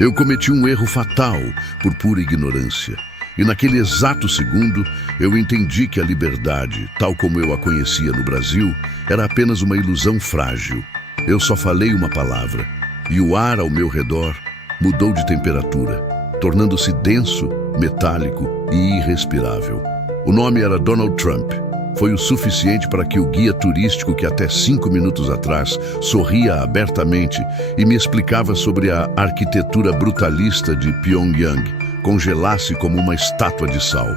Eu cometi um erro fatal por pura ignorância. E naquele exato segundo, eu entendi que a liberdade, tal como eu a conhecia no Brasil, era apenas uma ilusão frágil. Eu só falei uma palavra, e o ar ao meu redor mudou de temperatura, tornando-se denso, metálico e irrespirável. O nome era Donald Trump. Foi o suficiente para que o guia turístico que até 5 minutos atrás sorria abertamente e me explicava sobre a arquitetura brutalista de Pyongyang congelasse como uma estátua de sal.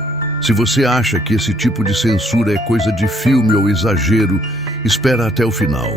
Se você acha que esse tipo de censura é coisa de filme ou exagero, espera até o final,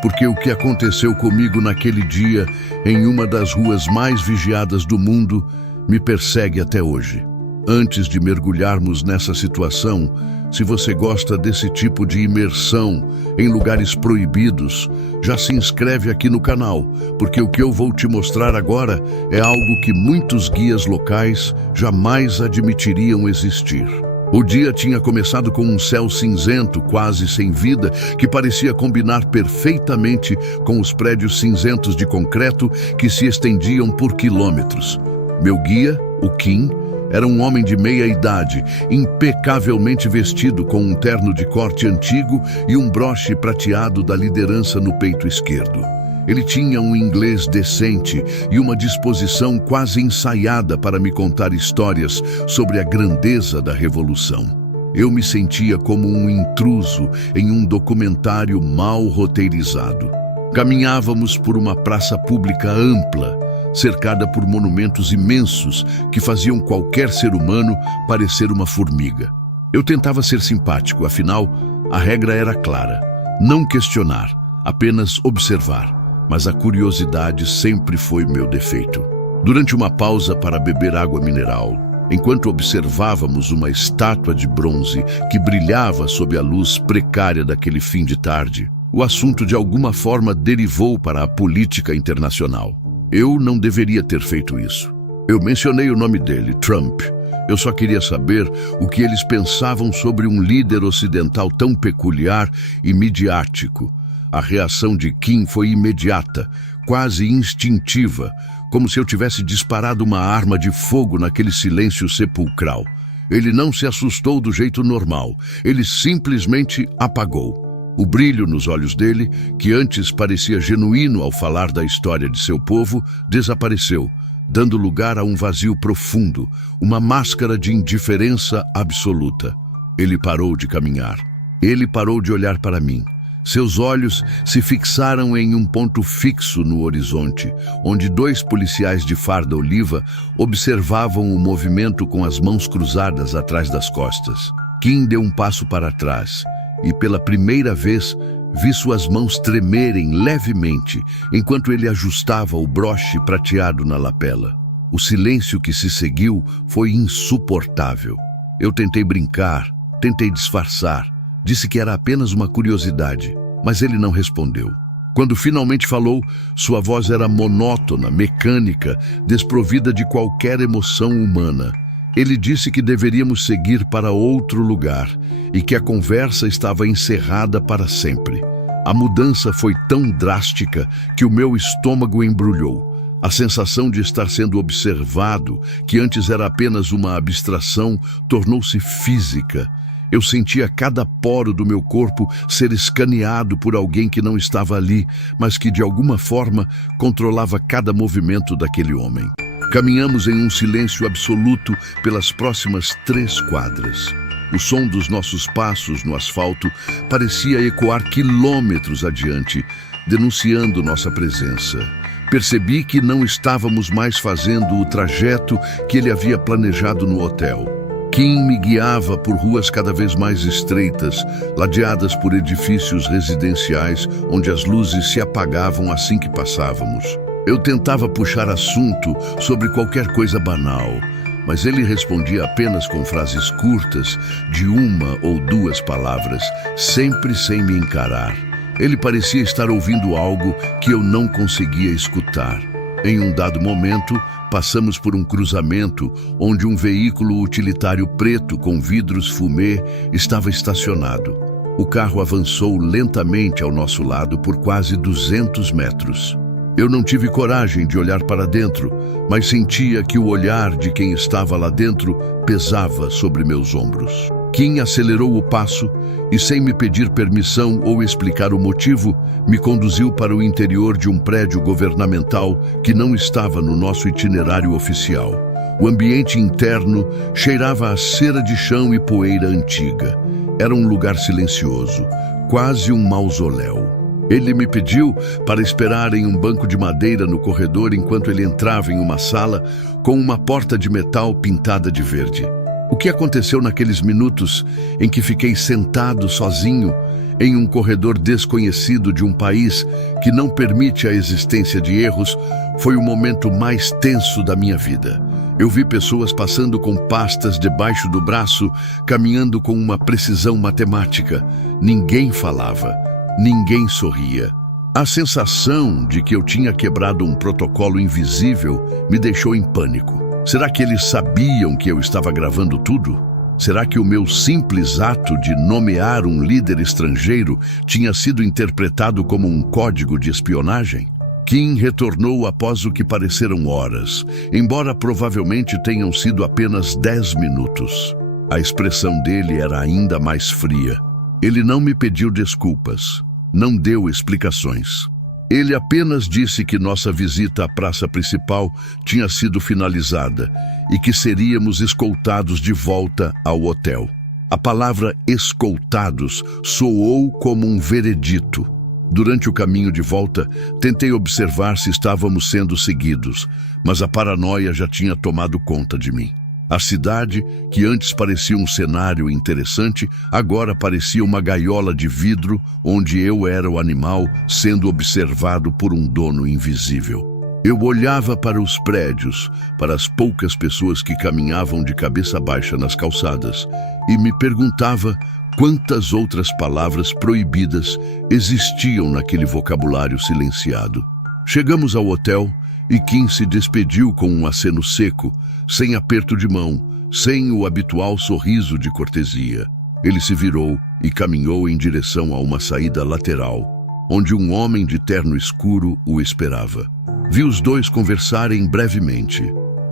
porque o que aconteceu comigo naquele dia em uma das ruas mais vigiadas do mundo me persegue até hoje. Antes de mergulharmos nessa situação, se você gosta desse tipo de imersão em lugares proibidos, já se inscreve aqui no canal, porque o que eu vou te mostrar agora é algo que muitos guias locais jamais admitiriam existir. O dia tinha começado com um céu cinzento, quase sem vida, que parecia combinar perfeitamente com os prédios cinzentos de concreto que se estendiam por quilômetros. Meu guia, o Kim, era um homem de meia-idade, impecavelmente vestido com um terno de corte antigo e um broche prateado da liderança no peito esquerdo. Ele tinha um inglês decente e uma disposição quase ensaiada para me contar histórias sobre a grandeza da Revolução. Eu me sentia como um intruso em um documentário mal roteirizado. Caminhávamos por uma praça pública ampla, cercada por monumentos imensos que faziam qualquer ser humano parecer uma formiga. Eu tentava ser simpático, afinal, a regra era clara: não questionar, apenas observar. Mas a curiosidade sempre foi meu defeito. Durante uma pausa para beber água mineral, enquanto observávamos uma estátua de bronze que brilhava sob a luz precária daquele fim de tarde, o assunto de alguma forma derivou para a política internacional. Eu não deveria ter feito isso. Eu mencionei o nome dele, Trump. Eu só queria saber o que eles pensavam sobre um líder ocidental tão peculiar e midiático. A reação de Kim foi imediata, quase instintiva, como se eu tivesse disparado uma arma de fogo naquele silêncio sepulcral. Ele não se assustou do jeito normal, ele simplesmente apagou. O brilho nos olhos dele, que antes parecia genuíno ao falar da história de seu povo, desapareceu, dando lugar a um vazio profundo, uma máscara de indiferença absoluta. Ele parou de caminhar. Ele parou de olhar para mim. Seus olhos se fixaram em um ponto fixo no horizonte, onde 2 policiais de farda oliva observavam o movimento com as mãos cruzadas atrás das costas. Kim deu um passo para trás e, pela primeira vez, vi suas mãos tremerem levemente enquanto ele ajustava o broche prateado na lapela. O silêncio que se seguiu foi insuportável. Eu tentei brincar, tentei disfarçar. Disse que era apenas uma curiosidade, mas ele não respondeu. Quando finalmente falou, sua voz era monótona, mecânica, desprovida de qualquer emoção humana. Ele disse que deveríamos seguir para outro lugar e que a conversa estava encerrada para sempre. A mudança foi tão drástica que o meu estômago embrulhou. A sensação de estar sendo observado, que antes era apenas uma abstração, tornou-se física. Eu sentia cada poro do meu corpo ser escaneado por alguém que não estava ali, mas que de alguma forma controlava cada movimento daquele homem. Caminhamos em um silêncio absoluto pelas próximas 3 quadras. O som dos nossos passos no asfalto parecia ecoar quilômetros adiante, denunciando nossa presença. Percebi que não estávamos mais fazendo o trajeto que ele havia planejado no hotel. Kim me guiava por ruas cada vez mais estreitas, ladeadas por edifícios residenciais, onde as luzes se apagavam assim que passávamos. Eu tentava puxar assunto sobre qualquer coisa banal, mas ele respondia apenas com frases curtas, de 1 ou 2 palavras, sempre sem me encarar. Ele parecia estar ouvindo algo que eu não conseguia escutar. Em um dado momento, passamos por um cruzamento onde um veículo utilitário preto com vidros fumê estava estacionado. O carro avançou lentamente ao nosso lado por quase 200 metros. Eu não tive coragem de olhar para dentro, mas sentia que o olhar de quem estava lá dentro pesava sobre meus ombros. Kim acelerou o passo e, sem me pedir permissão ou explicar o motivo, me conduziu para o interior de um prédio governamental que não estava no nosso itinerário oficial. O ambiente interno cheirava a cera de chão e poeira antiga. Era um lugar silencioso, quase um mausoléu. Ele me pediu para esperar em um banco de madeira no corredor enquanto ele entrava em uma sala com uma porta de metal pintada de verde. O que aconteceu naqueles minutos em que fiquei sentado sozinho em um corredor desconhecido de um país que não permite a existência de erros foi o momento mais tenso da minha vida. Eu vi pessoas passando com pastas debaixo do braço, caminhando com uma precisão matemática. Ninguém falava. Ninguém sorria. A sensação de que eu tinha quebrado um protocolo invisível me deixou em pânico. Será que eles sabiam que eu estava gravando tudo? Será que o meu simples ato de nomear um líder estrangeiro tinha sido interpretado como um código de espionagem? Kim retornou após o que pareceram horas, embora provavelmente tenham sido apenas 10 minutos. A expressão dele era ainda mais fria. Ele não me pediu desculpas. Não deu explicações. Ele apenas disse que nossa visita à praça principal tinha sido finalizada e que seríamos escoltados de volta ao hotel. A palavra escoltados soou como um veredito. Durante o caminho de volta, tentei observar se estávamos sendo seguidos, mas a paranoia já tinha tomado conta de mim. A cidade, que antes parecia um cenário interessante, agora parecia uma gaiola de vidro onde eu era o animal sendo observado por um dono invisível. Eu olhava para os prédios, para as poucas pessoas que caminhavam de cabeça baixa nas calçadas, e me perguntava quantas outras palavras proibidas existiam naquele vocabulário silenciado. Chegamos ao hotel e Kim se despediu com um aceno seco, sem aperto de mão, sem o habitual sorriso de cortesia. Ele se virou e caminhou em direção a uma saída lateral, onde um homem de terno escuro o esperava. Vi os dois conversarem brevemente.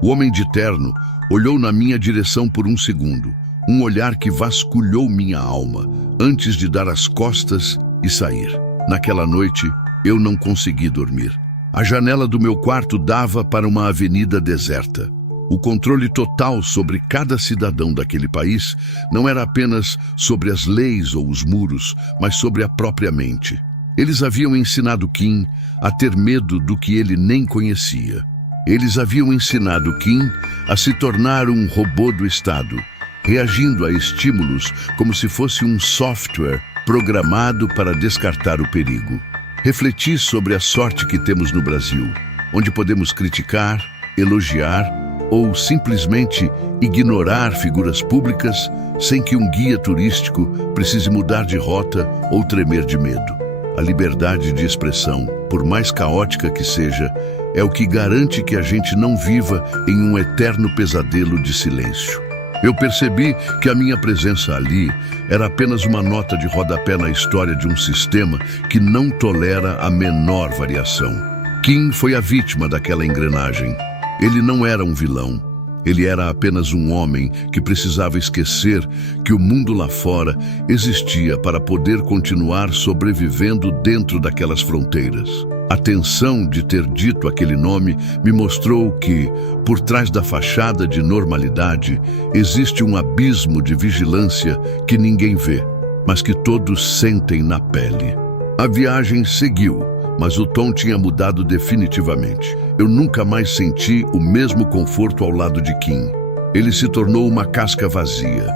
O homem de terno olhou na minha direção por um segundo, um olhar que vasculhou minha alma, antes de dar as costas e sair. Naquela noite, eu não consegui dormir. A janela do meu quarto dava para uma avenida deserta. O controle total sobre cada cidadão daquele país não era apenas sobre as leis ou os muros, mas sobre a própria mente. Eles haviam ensinado Kim a ter medo do que ele nem conhecia. Eles haviam ensinado Kim a se tornar um robô do Estado, reagindo a estímulos como se fosse um software programado para descartar o perigo. Refleti sobre a sorte que temos no Brasil, onde podemos criticar, elogiar ou simplesmente ignorar figuras públicas sem que um guia turístico precise mudar de rota ou tremer de medo. A liberdade de expressão, por mais caótica que seja, é o que garante que a gente não viva em um eterno pesadelo de silêncio. Eu percebi que a minha presença ali era apenas uma nota de rodapé na história de um sistema que não tolera a menor variação. Kim foi a vítima daquela engrenagem. Ele não era um vilão. Ele era apenas um homem que precisava esquecer que o mundo lá fora existia para poder continuar sobrevivendo dentro daquelas fronteiras. A tensão de ter dito aquele nome me mostrou que, por trás da fachada de normalidade, existe um abismo de vigilância que ninguém vê, mas que todos sentem na pele. A viagem seguiu, mas o tom tinha mudado definitivamente. Eu nunca mais senti o mesmo conforto ao lado de Kim. Ele se tornou uma casca vazia,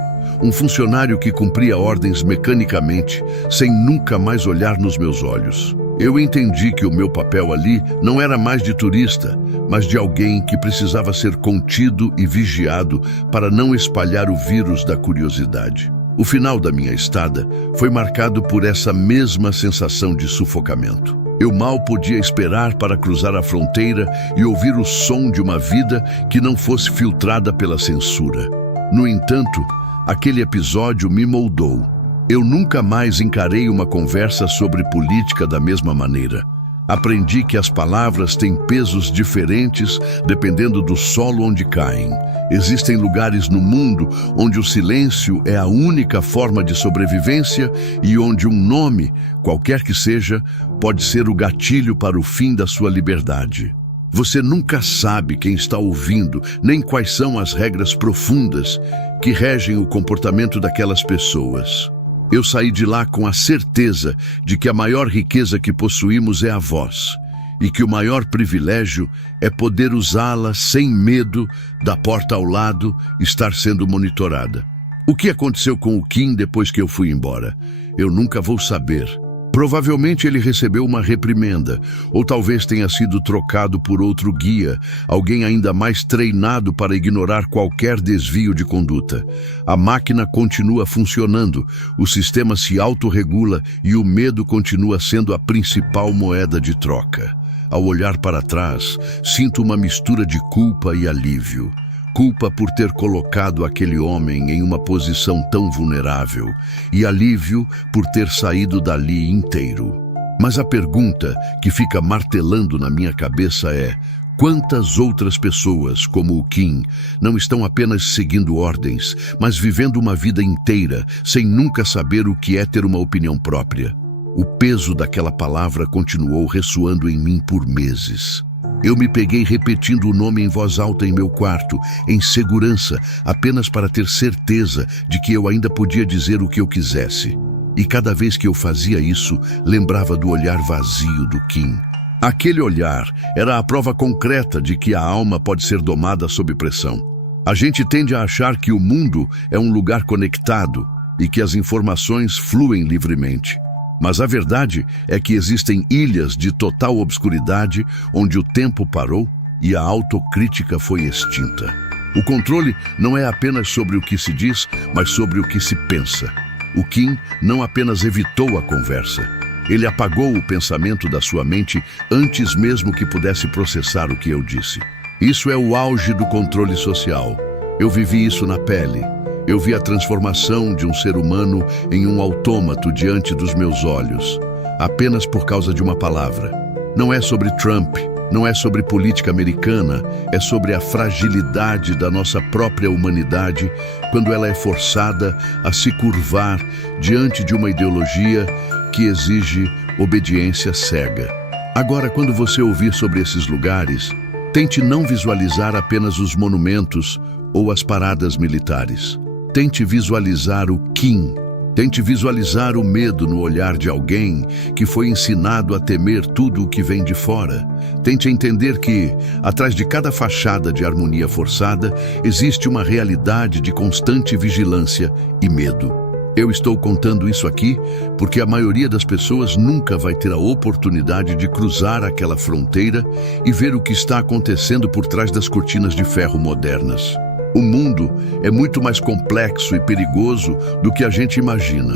um funcionário que cumpria ordens mecanicamente, sem nunca mais olhar nos meus olhos. Eu entendi que o meu papel ali não era mais de turista, mas de alguém que precisava ser contido e vigiado para não espalhar o vírus da curiosidade. O final da minha estada foi marcado por essa mesma sensação de sufocamento. Eu mal podia esperar para cruzar a fronteira e ouvir o som de uma vida que não fosse filtrada pela censura. No entanto, aquele episódio me moldou. Eu nunca mais encarei uma conversa sobre política da mesma maneira. Aprendi que as palavras têm pesos diferentes dependendo do solo onde caem. Existem lugares no mundo onde o silêncio é a única forma de sobrevivência e onde um nome, qualquer que seja, pode ser o gatilho para o fim da sua liberdade. Você nunca sabe quem está ouvindo, nem quais são as regras profundas que regem o comportamento daquelas pessoas. Eu saí de lá com a certeza de que a maior riqueza que possuímos é a voz, e que o maior privilégio é poder usá-la sem medo da porta ao lado estar sendo monitorada. O que aconteceu com o Kim depois que eu fui embora? Eu nunca vou saber. Provavelmente ele recebeu uma reprimenda, ou talvez tenha sido trocado por outro guia, alguém ainda mais treinado para ignorar qualquer desvio de conduta. A máquina continua funcionando, o sistema se autorregula e o medo continua sendo a principal moeda de troca. Ao olhar para trás, sinto uma mistura de culpa e alívio. Culpa por ter colocado aquele homem em uma posição tão vulnerável e alívio por ter saído dali inteiro. Mas a pergunta que fica martelando na minha cabeça é: quantas outras pessoas, como o Kim, não estão apenas seguindo ordens, mas vivendo uma vida inteira sem nunca saber o que é ter uma opinião própria? O peso daquela palavra continuou ressoando em mim por meses. Eu me peguei repetindo o nome em voz alta em meu quarto, em segurança, apenas para ter certeza de que eu ainda podia dizer o que eu quisesse. E cada vez que eu fazia isso, lembrava do olhar vazio do Kim. Aquele olhar era a prova concreta de que a alma pode ser domada sob pressão. A gente tende a achar que o mundo é um lugar conectado e que as informações fluem livremente. Mas a verdade é que existem ilhas de total obscuridade onde o tempo parou e a autocrítica foi extinta. O controle não é apenas sobre o que se diz, mas sobre o que se pensa. O Kim não apenas evitou a conversa, ele apagou o pensamento da sua mente antes mesmo que pudesse processar o que eu disse. Isso é o auge do controle social. Eu vivi isso na pele. Eu vi a transformação de um ser humano em um autômato diante dos meus olhos, apenas por causa de uma palavra. Não é sobre Trump, não é sobre política americana, é sobre a fragilidade da nossa própria humanidade quando ela é forçada a se curvar diante de uma ideologia que exige obediência cega. Agora, quando você ouvir sobre esses lugares, tente não visualizar apenas os monumentos ou as paradas militares. Tente visualizar o Kim. Tente visualizar o medo no olhar de alguém que foi ensinado a temer tudo o que vem de fora. Tente entender que, atrás de cada fachada de harmonia forçada, existe uma realidade de constante vigilância e medo. Eu estou contando isso aqui porque a maioria das pessoas nunca vai ter a oportunidade de cruzar aquela fronteira e ver o que está acontecendo por trás das cortinas de ferro modernas. O mundo é muito mais complexo e perigoso do que a gente imagina.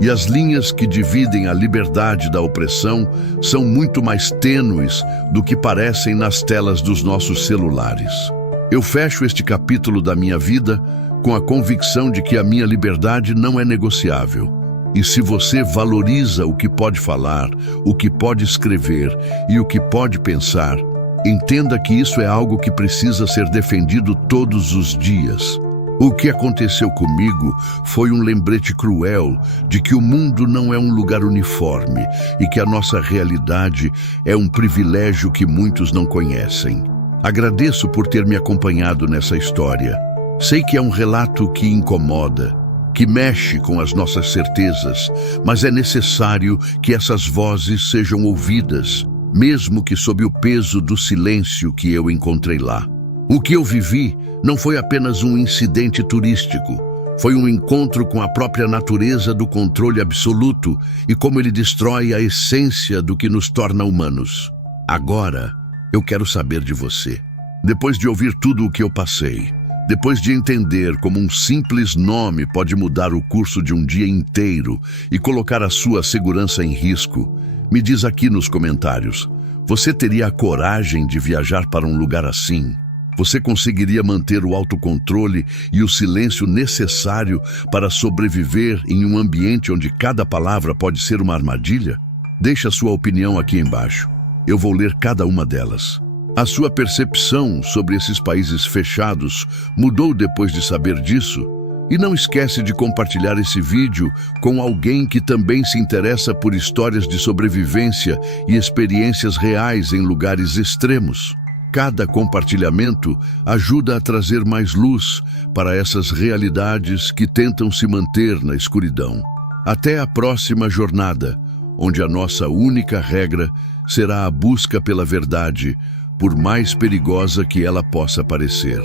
E as linhas que dividem a liberdade da opressão são muito mais tênues do que parecem nas telas dos nossos celulares. Eu fecho este capítulo da minha vida com a convicção de que a minha liberdade não é negociável. E se você valoriza o que pode falar, o que pode escrever e o que pode pensar, entenda que isso é algo que precisa ser defendido todos os dias. O que aconteceu comigo foi um lembrete cruel de que o mundo não é um lugar uniforme e que a nossa realidade é um privilégio que muitos não conhecem. Agradeço por ter me acompanhado nessa história. Sei que é um relato que incomoda, que mexe com as nossas certezas, mas é necessário que essas vozes sejam ouvidas, mesmo que sob o peso do silêncio que eu encontrei lá. O que eu vivi não foi apenas um incidente turístico, foi um encontro com a própria natureza do controle absoluto e como ele destrói a essência do que nos torna humanos. Agora, eu quero saber de você. Depois de ouvir tudo o que eu passei, depois de entender como um simples nome pode mudar o curso de um dia inteiro e colocar a sua segurança em risco, me diz aqui nos comentários, você teria a coragem de viajar para um lugar assim? Você conseguiria manter o autocontrole e o silêncio necessário para sobreviver em um ambiente onde cada palavra pode ser uma armadilha? Deixe a sua opinião aqui embaixo. Eu vou ler cada uma delas. A sua percepção sobre esses países fechados mudou depois de saber disso? E não esquece de compartilhar esse vídeo com alguém que também se interessa por histórias de sobrevivência e experiências reais em lugares extremos. Cada compartilhamento ajuda a trazer mais luz para essas realidades que tentam se manter na escuridão. Até a próxima jornada, onde a nossa única regra será a busca pela verdade, por mais perigosa que ela possa parecer.